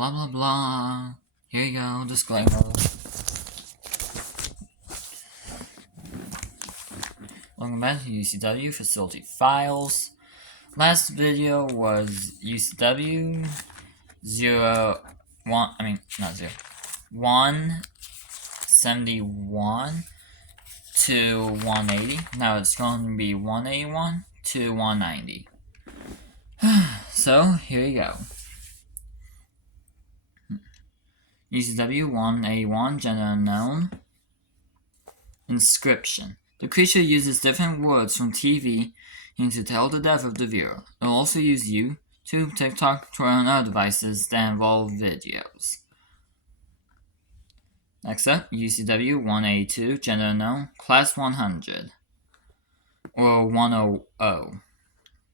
blah blah blah. Here you go, disclaimer. Welcome back to U.C.W. Facility Files. Last video was U.C.W. 171 to 180. Now it's going to be 181 to 190. So, here you go. U.C.W. 181, gender unknown. Inscription. The creature uses different words from TV to tell the death of the viewer. It will also use YouTube, TikTok, Twitter, and other devices that involve videos. Next up, U.C.W. 182, gender unknown, class 100. Or 100.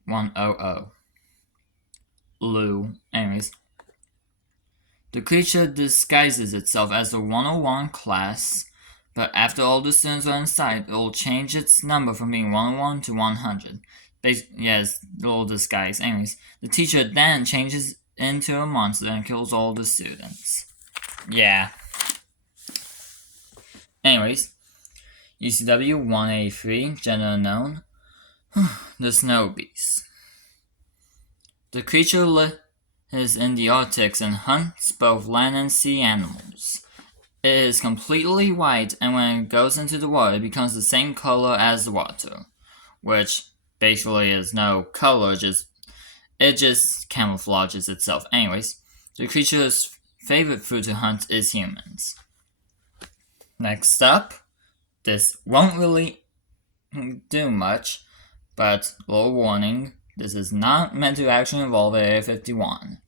100. Lou. Anyways. The creature disguises itself as the 101 class, but after all the students are inside, it will change its number from being 101 to 100. Yes, little disguise. Anyways, the teacher then changes into a monster and kills all the students. Yeah. Anyways, U.C.W. 183, gender unknown. The Snow Beast. The creature lives in the Arctic and hunts both land and sea animals. It is completely white, and when it goes into the water, it becomes the same color as the water, which basically is no color, it just camouflages itself. Anyways, the creature's favorite food to hunt is humans. Next up, this won't really do much, but little warning, this is not meant to actually involve Area 51.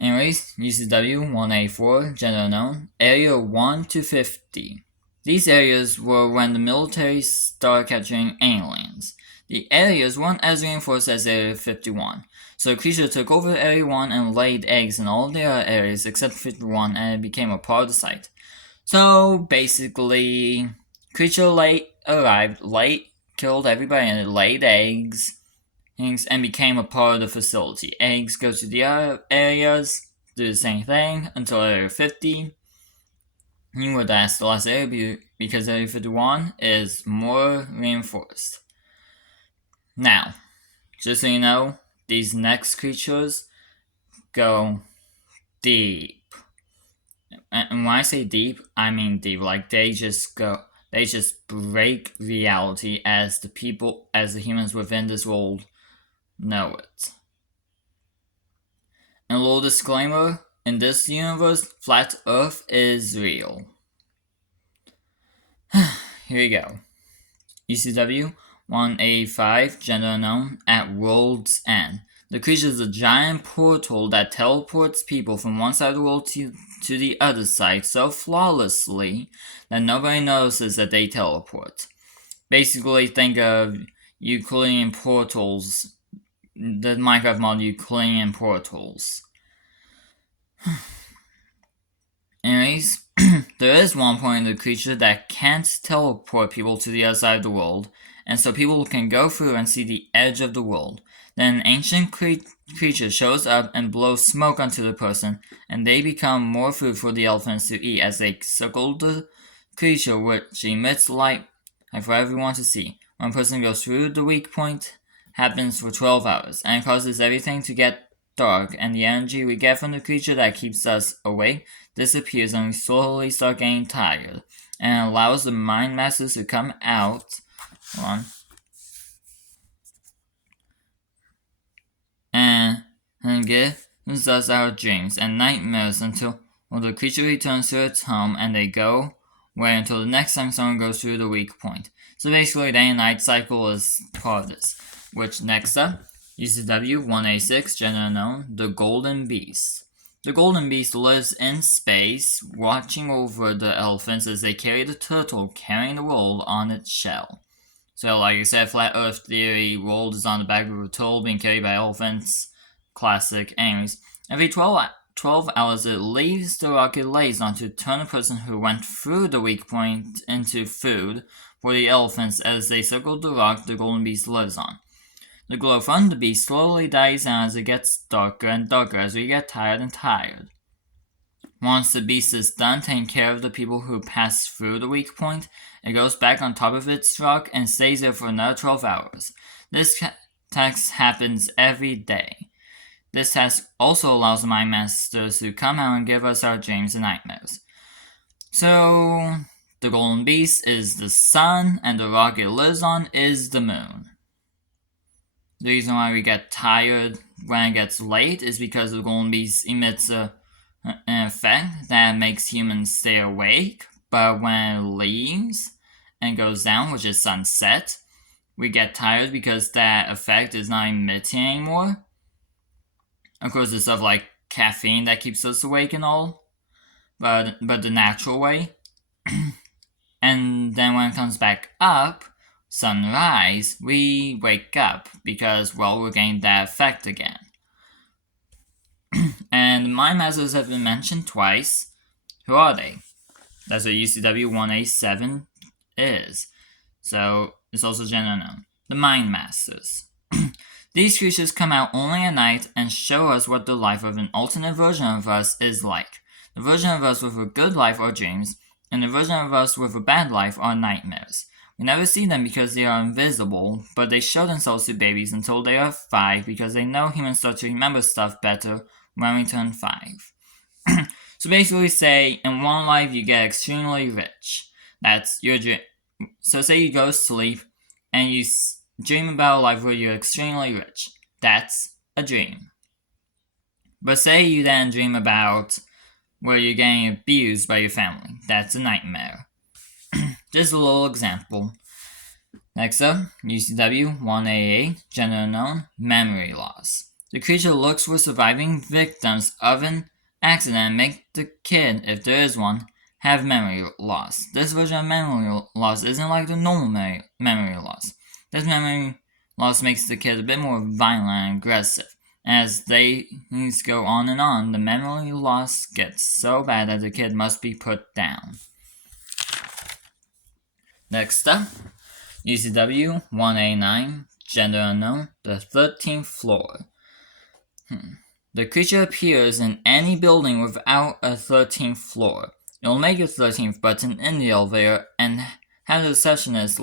Anyways, U.C.W. 184, gender unknown, Area 1 to 50. These areas were when the military started capturing aliens. The areas weren't as reinforced as Area 51, so the creature took over Area 1 and laid eggs in all the other areas except 51, and it became a part of the site. So basically, creature arrived late, killed everybody, and it laid eggs and became a part of the facility. Eggs go to the other areas, do the same thing until Area 50. You would ask the last area because Area 51 is more reinforced. Now, just so you know, these next creatures go deep. And when I say deep, I mean deep. Like they just break reality as the humans within this world know it. And a little disclaimer, in this universe, flat earth is real. Here you go. U.C.W. 185, gender unknown, at World's End. The creature is a giant portal that teleports people from one side of the world to the other side so flawlessly that nobody notices that they teleport. Basically, think of Euclidean portals, the Minecraft mod Euclidean portals. Anyways, there is one point in the creature that can't teleport people to the other side of the world, and so people can go through and see the edge of the world. Then an ancient creature shows up and blows smoke onto the person, and they become more food for the elephants to eat as they circle the creature, which emits light for everyone to see. When a person goes through, the weak point happens for 12 hours, and it causes everything to get dark, and the energy we get from the creature that keeps us awake disappears, and we slowly start getting tired, and it allows the mind masters to come out. Hold on. And gives us our dreams and nightmares until the creature returns to its home, and they go away until the next time someone goes through the weak point. So basically, day and night cycle is part of this. Which, next up, U.C.W. 186, gender unknown, the Golden Beast. The Golden Beast lives in space, watching over the elephants as they carry the turtle carrying the world on its shell. So, like I said, flat earth theory, world is on the back of a turtle being carried by elephants. Classic. Anyways, every 12 hours it leaves the rock it lays on to turn a person who went through the weak point into food for the elephants as they circle the rock the Golden Beast lives on. The glow from the beast slowly dies down as it gets darker and darker as we get tired and tired. Once the beast is done taking care of the people who pass through the weak point, it goes back on top of its rock and stays there for another 12 hours. This task happens every day. This task also allows the Mind Masters to come out and give us our dreams and nightmares. So, the golden beast is the sun, and the rock it lives on is the moon. The reason why we get tired when it gets late is because the golden beast emits an effect that makes humans stay awake, but when it leaves and goes down, which is sunset, we get tired because that effect is not emitting anymore. Of course, there's stuff like caffeine that keeps us awake and all, but the natural way. And then when it comes back up, sunrise, we wake up because, well, we're getting that effect again. And Mind Masters have been mentioned twice. Who are they? That's what U.C.W. 1A7 is. So, it's also generally known. The Mind Masters. These creatures come out only at night and show us what the life of an alternate version of us is like. The version of us with a good life are dreams, and the version of us with a bad life are nightmares. We never see them because they are invisible, but they show themselves to babies until they are 5 because they know humans start to remember stuff better when we turn 5. So basically say, in one life you get extremely rich. That's your dream. So say you go to sleep and you dream about a life where you're extremely rich. That's a dream. But say you then dream about where you're getting abused by your family. That's a nightmare. Just a little example. Next up, U.C.W. 1A8, gender unknown, memory loss. The creature looks for surviving victims of an accident and make the kid, if there is one, have memory loss. This version of memory loss isn't like the normal memory loss. This memory loss makes the kid a bit more violent and aggressive. As days go on, the memory loss gets so bad that the kid must be put down. Next up, U.C.W. 1A9, gender unknown, the 13th floor. The creature appears in any building without a 13th floor. It will make a 13th button in the elevator and have the receptionist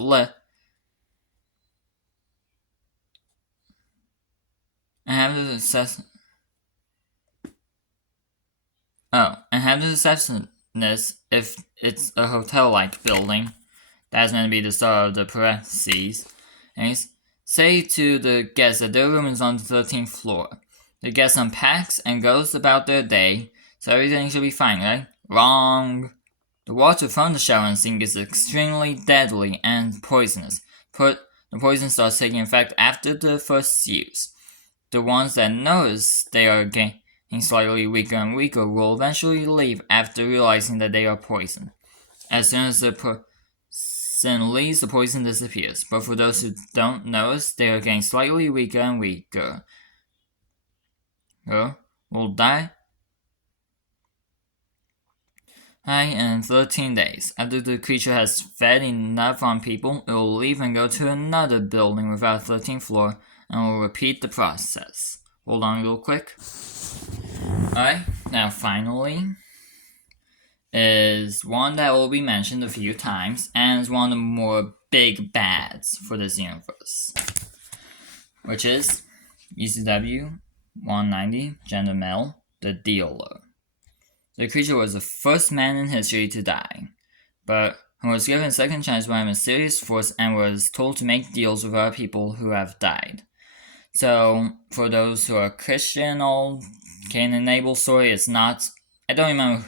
if it's a hotel-like building. That's meant to be the start of the parentheses. Anyways, say to the guest that their room is on the 13th floor. The guest unpacks and goes about their day, so everything should be fine, right? Wrong. The water from the shower and sink is extremely deadly and poisonous. The poison starts taking effect after the first use. The ones that notice they are getting slightly weaker and weaker will eventually leave after realizing that they are poisoned. As soon as the person leaves, the poison disappears. But for those who don't notice, they are getting slightly weaker and weaker. Will die in 13 days. After the creature has fed enough on people, it will leave and go to another building without a 13th floor and will repeat the process. Hold on real quick. Alright, now finally is one that will be mentioned a few times and is one of the more big bads for this universe, which is U.C.W. 190, gender male, the dealer. The creature was the first man in history to die, but who was given a second chance by a mysterious force and was told to make deals with other people who have died. So, for those who are Christian or Cain and Abel story, it's not, I don't remember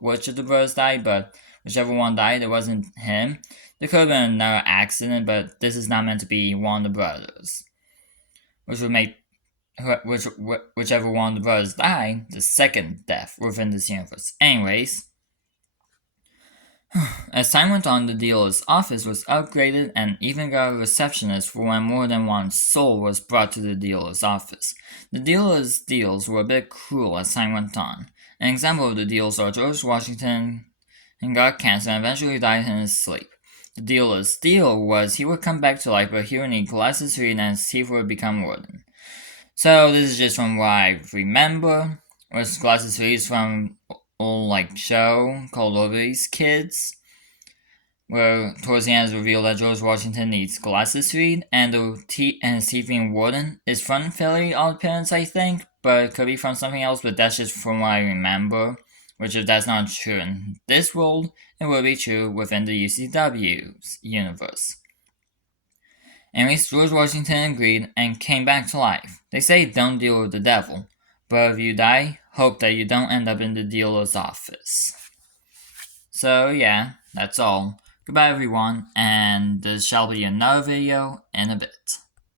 which of the brothers died, but whichever one died, it wasn't him. There could have been another accident, but this is not meant to be one of the brothers. Which would make whichever one of the brothers died, the second death within this universe. Anyways, as time went on, the dealer's office was upgraded and even got a receptionist for when more than one soul was brought to the dealer's office. The dealer's deals were a bit cruel as time went on. An example of the deals are George Washington got cancer and eventually died in his sleep. The deal was he would come back to life, but he would need glasses to read and his teeth would become wooden. So this is just from what I remember. Was glasses reads from old show called Liberty's Kids, where towards the end it's revealed that George Washington needs glasses to read, and his teeth being wooden is from Fairly Odd Parents, I think, but it could be from something else. But that's just from what I remember. Which, if that's not true in this world, it will be true within the U.C.W's universe. Anyways, George Washington agreed and came back to life. They say don't deal with the devil, but if you die, hope that you don't end up in the dealer's office. So yeah, that's all. Goodbye everyone, and there shall be another video in a bit.